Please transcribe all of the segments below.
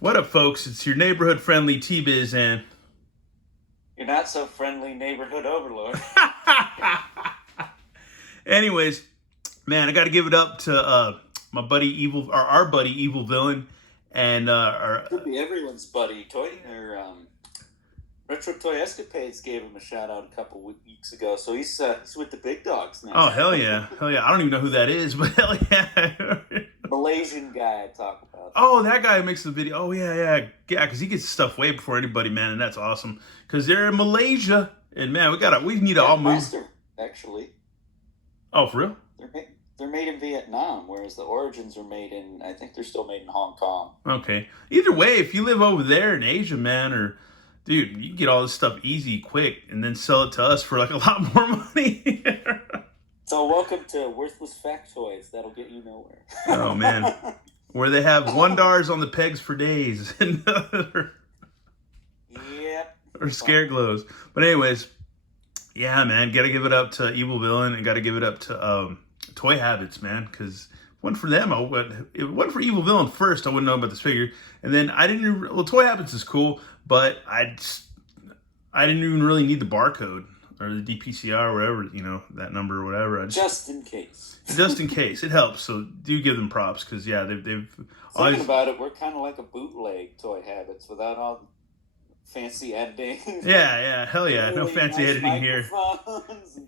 What up, folks? It's your neighborhood-friendly T-Biz, and... You're not so friendly neighborhood overlord. Anyways, man, I got to give it up to my buddy Evil, or our buddy Evil Villain, and Could be everyone's buddy. Retro Toy Escapades gave him a shout out a couple weeks ago, so he's with the big dogs now. Oh, hell yeah. Hell yeah. I don't even know who that is, but hell yeah. Malaysian guy I talk about. Oh, that guy who makes the video. Oh, yeah, because he gets stuff way before anybody, man, and that's awesome. Because they're in Malaysia, and man, we need to all move. Master, actually. Oh, for real? They're made in Vietnam, whereas the origins are made in, I think they're still made in Hong Kong. Okay. Either way, if you live over there in Asia, man, or... Dude, you can get all this stuff easy, quick, and then sell it to us for like a lot more money. So welcome to Worthless Factoids. That'll get you nowhere. Oh, man. Where they have $1 on the pegs for days. Yep. Or scare glows. But anyways, yeah, man, got to give it up to Evil Villain and got to give it up to Toy Habits, man, because... One for them, one for Evil Villain first. I wouldn't know about this figure, and then I didn't. Well, Toy Habits is cool, but I didn't even really need the barcode or the DPCR or whatever, that number or whatever. Just in case. Just in case, it helps. So do give them props because yeah, they've. Thinking about it, we're kind of like a bootleg Toy Habits without all the fancy editing. Yeah, hell yeah, no fancy editing here.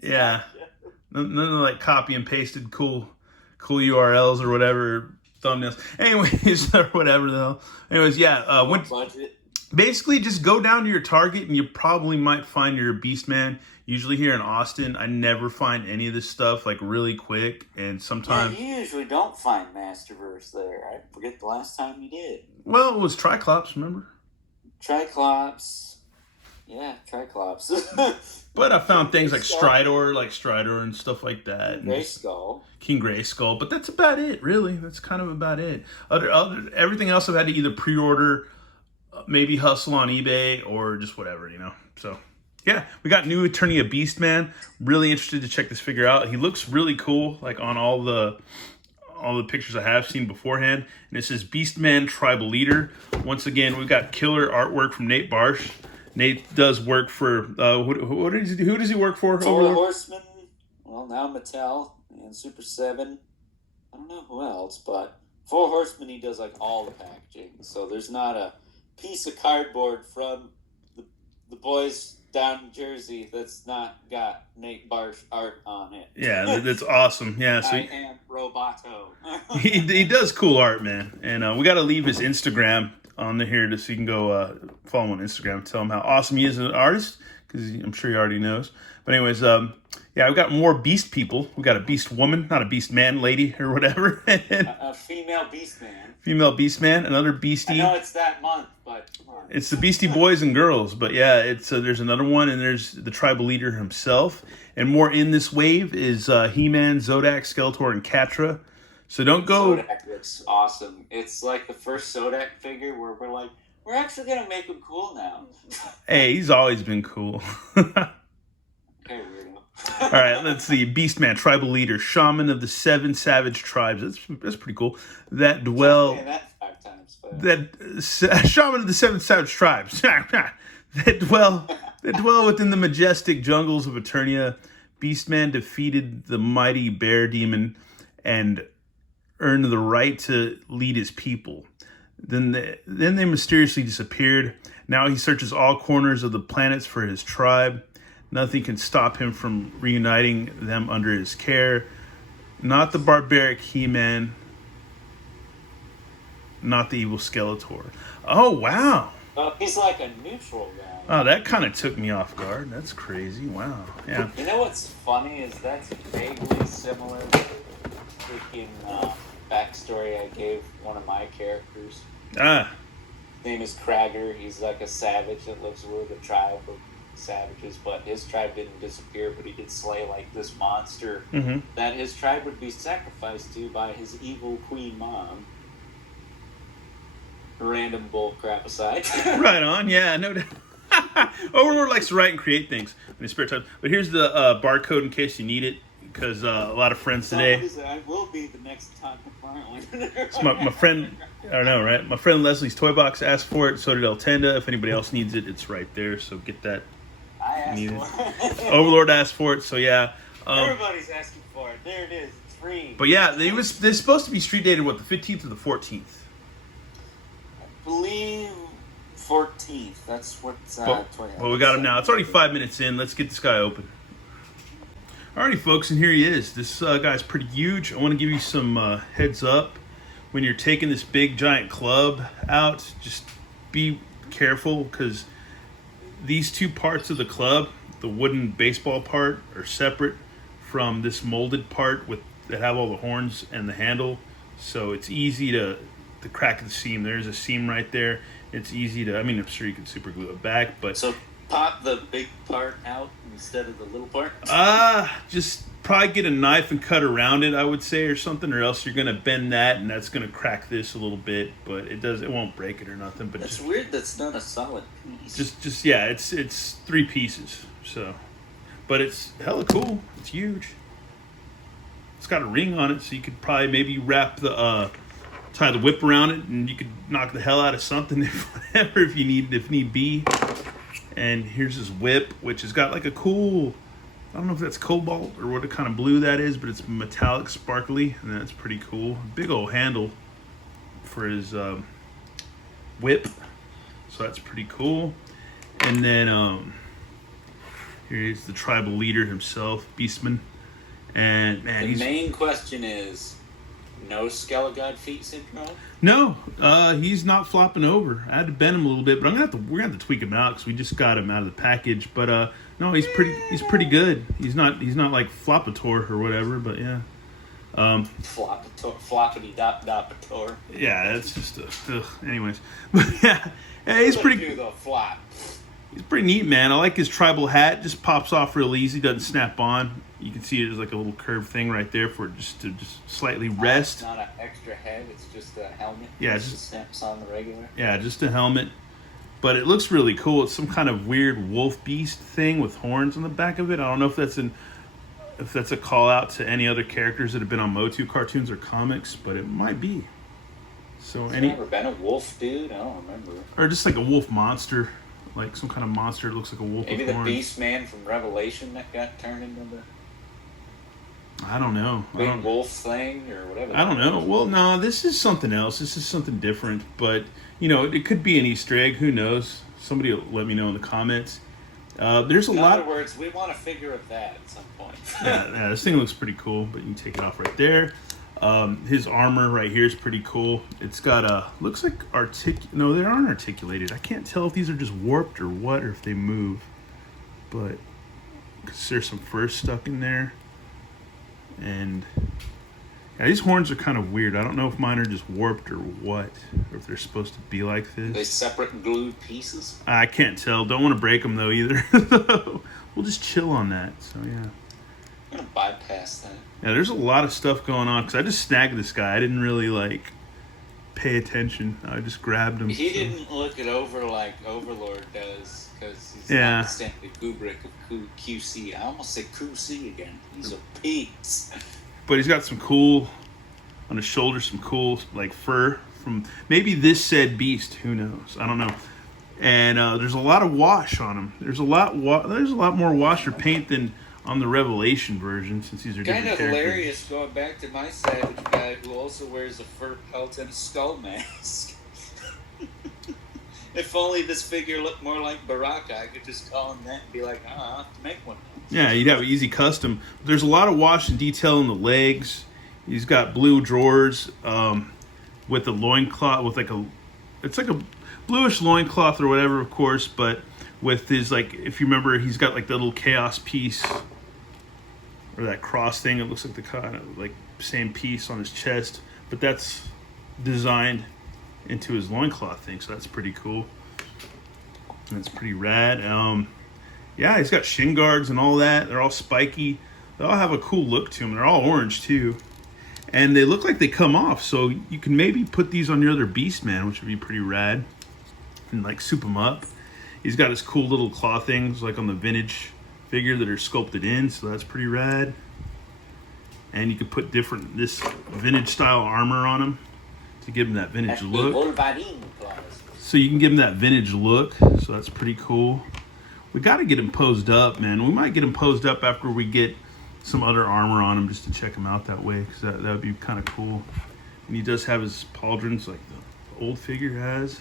Yeah, none of like copy and pasted cool URLs or whatever, thumbnails. Anyways, or whatever though. Anyways, yeah. Basically, just go down to your Target and you probably might find your Beastman. Usually here in Austin, I never find any of this stuff like really quick, and sometimes you usually don't find Masterverse there. I forget the last time you did. Well, it was Triclops, remember? Triclops. Yeah, Triclops. But I found things like Strider and stuff like that. King Gray Skull. But that's about it, really. That's kind of about it. Everything else I've had to either pre-order, maybe hustle on eBay, or just whatever, So, yeah, we got new Eternia Beastman. Really interested to check this figure out. He looks really cool, like on all the pictures I have seen beforehand. And it says Beastman Tribal Leader. Once again, we've got killer artwork from Nate Barsh. Nate does work for, who does he work for? Four Horsemen, well, now Mattel, and Super 7. I don't know who else, but Four Horsemen, he does like all the packaging. So there's not a piece of cardboard from the boys down in Jersey that's not got Nate Barsh art on it. Yeah, that's awesome. Yeah, so I am Roboto. he does cool art, man. And we got to leave his Instagram on here so you can go follow him on Instagram and tell him how awesome he is as an artist, because I'm sure he already knows. But anyways, yeah, we've got more beast people. We got a beast woman, not a beast man lady or whatever. A female beast man. Female beast man, another beastie. I know it's that month, but come on. It's the Beastie Boys and girls. But yeah, it's there's another one, and there's the tribal leader himself. And more in this wave is He-Man, Zodak, Skeletor, and Catra. So don't go... Zodak looks awesome. It's like the first Zodak figure where we're like, we're actually going to make him cool now. Hey, he's always been cool. Okay, weirdo. All right, let's see. Beastman, Tribal Leader, Shaman of the 7 Savage Tribes. That's pretty cool. That dwell... That 5 times. Shaman of the 7 Savage Tribes. that dwell within the majestic jungles of Eternia. Beastman defeated the mighty bear demon and earned the right to lead his people. Then they mysteriously disappeared. Now he searches all corners of the planets for his tribe. Nothing can stop him from reuniting them under his care. Not the barbaric He-Man. Not the evil Skeletor. Oh, wow. He's like a neutral guy. Oh, that kind of took me off guard. That's crazy. Wow. Yeah. You know what's funny is that's vaguely similar to freaking... backstory I gave one of my characters. His name is Kragger. He's like a savage that lives with a tribe of savages, but his tribe didn't disappear, but he did slay like this monster that his tribe would be sacrificed to by his evil queen mom. Random bull crap aside. Right on, yeah, no doubt. Overlord likes to write and create things in his spare time. But here's the barcode in case you need it. because a lot of friends today. I will be the next time. So my friend, I don't know, right? My friend Leslie's Toy Box asked for it. So did Eltenda. If anybody else needs it, it's right there. So get that. I asked for it. Overlord asked for it. So yeah. Everybody's asking for it. There it is. It's free. But yeah, they're supposed to be street dated, what, the 15th or the 14th? I believe 14th. That's what's well, we got him now. It's already 5 minutes in. Let's get this guy open. Alrighty, folks, and here he is. This guy's pretty huge. I want to give you some heads up. When you're taking this big, giant club out, just be careful, because these two parts of the club, the wooden baseball part, are separate from this molded part that have all the horns and the handle. So it's easy to crack the seam. There's a seam right there. It's easy to, I mean, I'm sure you could super glue it back, but... So pop the big part out instead of the little part? Just probably get a knife and cut around it, I would say, or something, or else you're going to bend that, and that's going to crack this a little bit, but it won't break it or nothing. But that's weird that's not a solid piece. Yeah, it's 3 pieces, so... But it's hella cool. It's huge. It's got a ring on it, so you could probably maybe wrap the... tie the whip around it, and you could knock the hell out of something if need be. And here's his whip, which has got like a cool, I don't know if that's cobalt or what kind of blue that is, but it's metallic, sparkly, and that's pretty cool. Big old handle for his whip, so that's pretty cool. And then here's the tribal leader himself, Beastman. And man, the main question is, no Skelegod feet syndrome? No, he's not flopping over. I had to bend him a little bit, but we're gonna have to tweak him out because we just got him out of the package. But no, he's pretty good. He's not like Floppator or whatever, but yeah. Floppity dop. Yeah, that's just anyways. But yeah, he's pretty. Do the flop. He's pretty neat, man. I like his tribal hat. Just pops off real easy. Doesn't snap on. You can see there's like a little curved thing right there for it to slightly rest. It's not an extra head. It's just a helmet. Yeah, it just snaps on the regular. Yeah, just a helmet. But it looks really cool. It's some kind of weird wolf beast thing with horns on the back of it. I don't know if that's a call out to any other characters that have been on Motu cartoons or comics, but it might be. So Has there ever been a wolf dude? I don't remember. Or just like a wolf monster. Like some kind of monster that looks like a wolf. Maybe with the horns. Beastman from Revelation that got turned into the I don't know. big wolf thing or whatever. I don't know. Well, no, this is something else. This is something different. But, it could be an Easter egg. Who knows? Somebody will let me know in the comments. There's a lot. In other words, we want a figure of that at some point. yeah, this thing looks pretty cool, but you can take it off right there. His armor right here is pretty cool. It's got looks like no, they aren't articulated. I can't tell if these are just warped or what, or if they move. But, because there's some fur stuck in there. And yeah, these horns are kind of weird. I don't know if mine are just warped or what, or if they're supposed to be like this. Are they separate glued pieces? I can't tell. Don't want to break them though either. We'll just chill on that. So yeah. I'm gonna bypass that. Yeah, there's a lot of stuff going on because I just snagged this guy. I didn't really pay attention. I just grabbed him. He didn't look it over like Overlord does because he's not the Stanley Kubrick of QC. I almost say QC again. He's a piece. But he's got some cool on his shoulder, some cool fur from maybe this said Beast. Who knows? I don't know. And there's a lot of wash on him. There's a lot more wash or paint than on the Revelation version, since these are different characters. Kind of hilarious going back to my Savage guy who also wears a fur pelt and a skull mask. If only this figure looked more like Baraka, I could just call him that and be like, I'll have to make one. Yeah, you'd have an easy custom. There's a lot of wash and detail in the legs. He's got blue drawers with a loincloth, it's like a bluish loincloth or whatever, of course, but with his, if you remember, he's got the little chaos piece or that cross thing. It looks like the kind of same piece on his chest, but that's designed into his loincloth thing, so that's pretty cool. That's pretty rad. Yeah, he's got shin guards and all that. They're all spiky. They all have a cool look to them. They're all orange too, and they look like they come off. So you can maybe put these on your other Beastman, which would be pretty rad, and soup them up. He's got his cool little claw things on the vintage figure that are sculpted in, so that's pretty rad. And you could put this vintage style armor on him to give him that vintage look. So you can give him that vintage look. So that's pretty cool. We got to get him posed up, man. We might get him posed up after we get some other armor on him just to check him out that way, because that would be kind of cool. And he does have his pauldrons like the old figure has.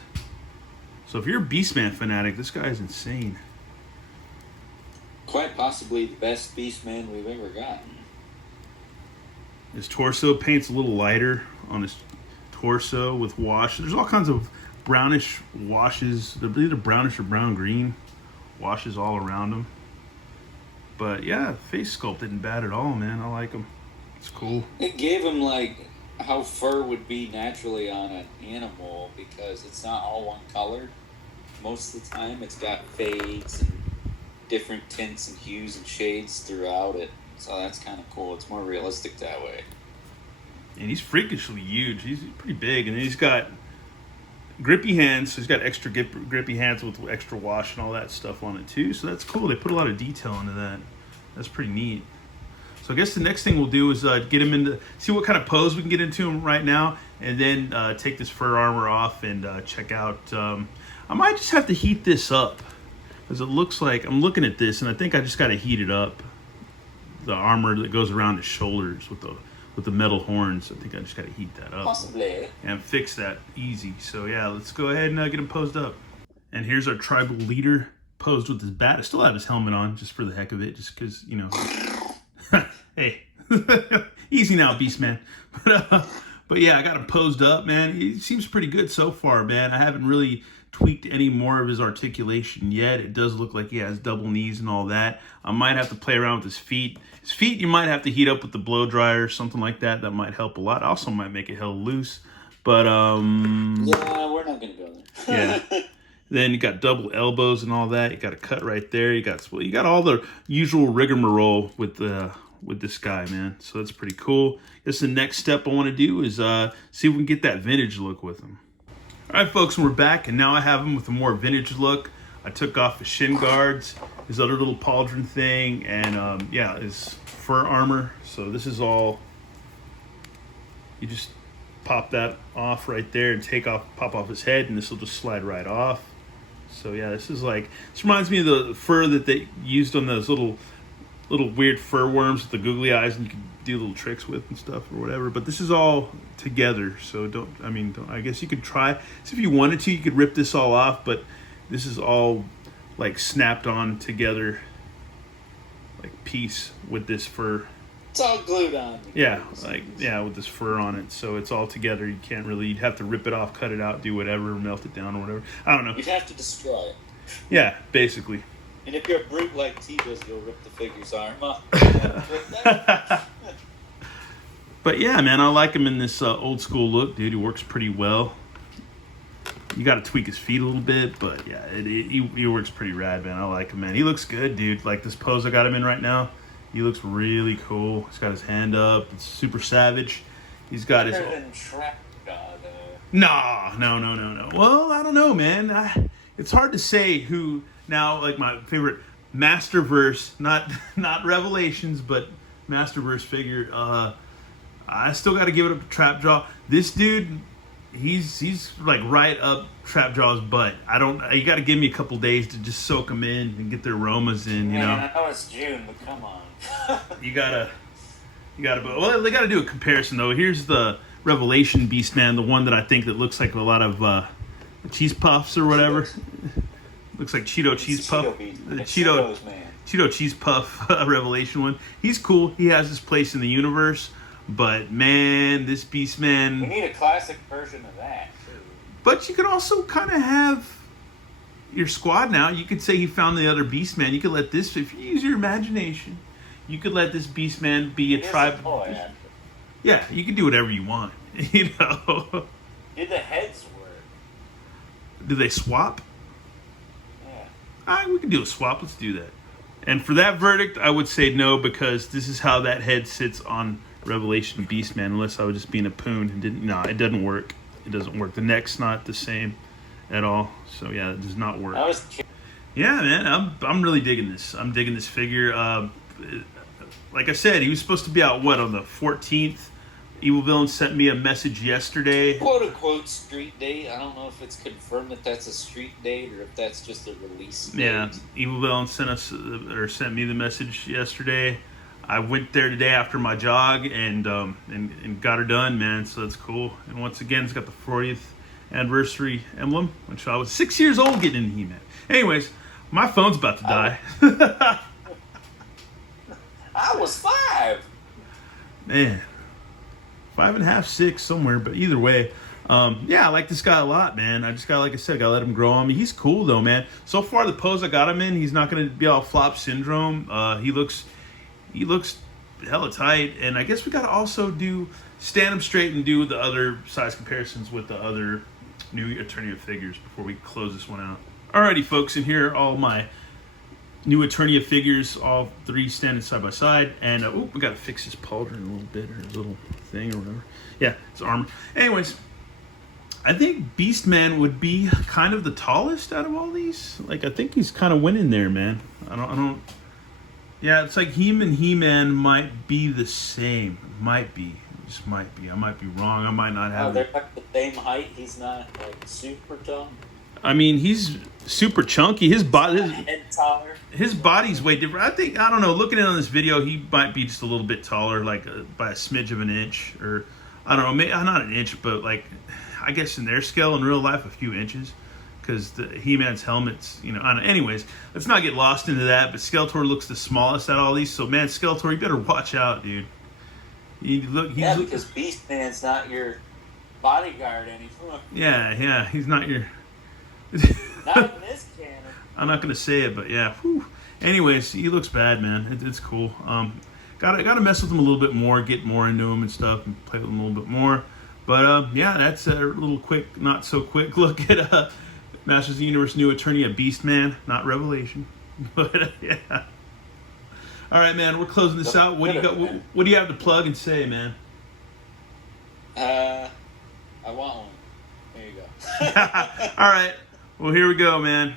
So if you're a Beastman fanatic, this guy is insane. Quite possibly the best Beastman we've ever gotten. His torso paint's a little lighter on his torso with wash. There's all kinds of brownish washes. They're either brownish or brown green washes all around him. But yeah, face sculpt isn't bad at all, man. I like him. It's cool. It gave him like how fur would be naturally on an animal, because it's not all one color. Most of the time it's got fades and different tints and hues and shades throughout it. So that's kind of cool. It's more realistic that way. And he's freakishly huge. He's pretty big. And he's got grippy hands. So he's got extra grippy hands with extra wash and all that stuff on it too. So that's cool. They put a lot of detail into that. That's pretty neat. So I guess the next thing we'll do is get him into, see what kind of pose we can get into him right now. And then take this fur armor off and check out. I might just have to heat this up, because it looks like, I'm looking at this and I think I just got to heat it up. The armor that goes around his shoulders with the metal horns. I think I just got to heat that up. Possibly. And fix that easy. So yeah, let's go ahead and get him posed up. And here's our tribal leader posed with his bat. I still have his helmet on just for the heck of it, just because, you know. Hey, easy now, Beastman. But yeah, I got him posed up, man. He seems pretty good so far, man. I haven't really tweaked any more of his articulation yet. It does look like he has double knees and all that. I might have to play around with his feet. His feet you might have to heat up with the blow dryer or something like that. That might help a lot. Also might make it hell loose. But yeah, we're not gonna go there. Yeah. Then you got double elbows and all that. You got a cut right there. You got all the usual rigmarole with this guy, man. So that's pretty cool. I guess the next step I want to do is see if we can get that vintage look with him. All right, folks, and we're back, and now I have him with a more vintage look. I took off his shin guards, his other little pauldron thing, and yeah, his fur armor. So this is all, you just pop that off right there and pop off his head, and this will just slide right off. So yeah, this reminds me of the fur that they used on those little weird fur worms with the googly eyes, and you can do little tricks with and stuff or whatever. But this is all together, so I guess you could try. So if you wanted to, you could rip this all off, but this is all like snapped on together, like piece with this fur. It's all glued on. Yeah, with this fur on it, so it's all together. You can't really. You'd have to rip it off, cut it out, do whatever, melt it down or whatever. I don't know. You'd have to destroy it. Yeah, basically. And if you're a brute like T does, you'll rip the figure's arm off. But yeah, man, I like him in this old school look, dude. He works pretty well. You got to tweak his feet a little bit, but yeah, he works pretty rad, man. I like him, man. He looks good, dude. Like this pose I got him in right now, he looks really cool. He's got his hand up. It's super savage. He's got his... No. Well, I don't know, man. It's hard to say who... Now, like my favorite Masterverse, not Revelations, but Masterverse figure. I still got to give it up to Trapjaw. This dude, he's like right up Trapjaw's butt. You got to give me a couple days to just soak them in and get their aromas in. You know. I know it's June, but come on. you gotta. Well, they got to do a comparison though. Here's the Revelation Beastman, the one that I think that looks like a lot of cheese puffs or whatever. Looks like Cheeto cheese puff. The Cheeto cheese puff Revelation one. He's cool. He has his place in the universe. But man, this Beastman. We need a classic version of that too. But you could also kind of have your squad now. You could say he found the other Beastman. You could let this, if you use your imagination, you could let this Beastman be a tribe. Yeah, you can do whatever you want. You know. Did the heads work? Do they swap? Yeah. We can do a swap. Let's do that. And for that verdict, I would say no, because this is how that head sits on Revelation Beastman. Unless I was just being a poon and didn't. No, it doesn't work. It doesn't work. The neck's not the same at all. So yeah, it does not work. Yeah, man, I'm really digging this. I'm digging this figure. like I said, he was supposed to be out, what, on the 14th? Evil Villain sent me a message yesterday. Quote-unquote street date. I don't know if it's confirmed that that's a street date or if that's just a release date. Yeah, Evil Villain sent me the message yesterday. I went there today after my jog and got her done, man, so that's cool. And once again, it's got the 40th anniversary emblem, which I was 6 years old getting into He-Man. Anyways, my phone's about to die. I was 5. Man. 5.5, 6, somewhere, but either way, yeah, I like this guy a lot, man. I just gotta, like I said, gotta let him grow on me. He's cool though, man. So far, the pose I got him in, he's not gonna be all flop syndrome. He looks hella tight, and I guess we gotta also stand him straight and do the other size comparisons with the other new Eternia figures before we close this one out. Alrighty, folks, and here are all my new Eternia figures, all 3 standing side by side, and we gotta fix his pauldron a little bit, or his little thing, or whatever. Yeah, his armor. Anyways, I think Beastman would be kind of the tallest out of all these. Like, I think he's kind of winning there, man. I don't. Yeah, it's like him and He-Man might be the same. Might be. Just might be. I might be wrong. I might not have. Oh, they're like the same height. He's not like super tall. I mean, he's super chunky. His head taller. His body's way different. I don't know. Looking at it on this video, he might be just a little bit taller, like by a smidge of an inch, or I don't know, maybe not an inch, but like I guess in their scale, in real life, a few inches, because the He-Man's helmet's, I don't know. Anyways, let's not get lost into that. But Skeletor looks the smallest out of all these, so man, Skeletor, you better watch out, dude. Because Beastman's not your bodyguard anymore. Yeah, he's not your. Not in this canon. I'm not gonna say it, but yeah. Whew. Anyways, he looks bad, man. It's cool. Gotta mess with him a little bit more, get more into him and stuff, and play with him a little bit more. But yeah, that's a little quick, not so quick look at Masters of the Universe new Eternia Beastman, not Revelation. But yeah. All right, man. We're closing this out. What do you got? What do you have to plug and say, man? I want one. There you go. All right. Well, here we go, man.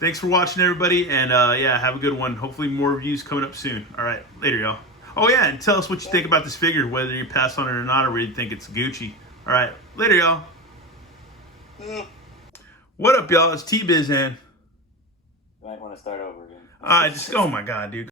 Thanks for watching, everybody, and yeah, have a good one. Hopefully more reviews coming up soon. All right, later, y'all. Oh, yeah, and tell us what you think about this figure, whether you pass on it or not, or whether you think it's Gucci. All right, later, y'all. What up, y'all? It's T-Biz, man. You might want to start over again. Oh, my God, dude.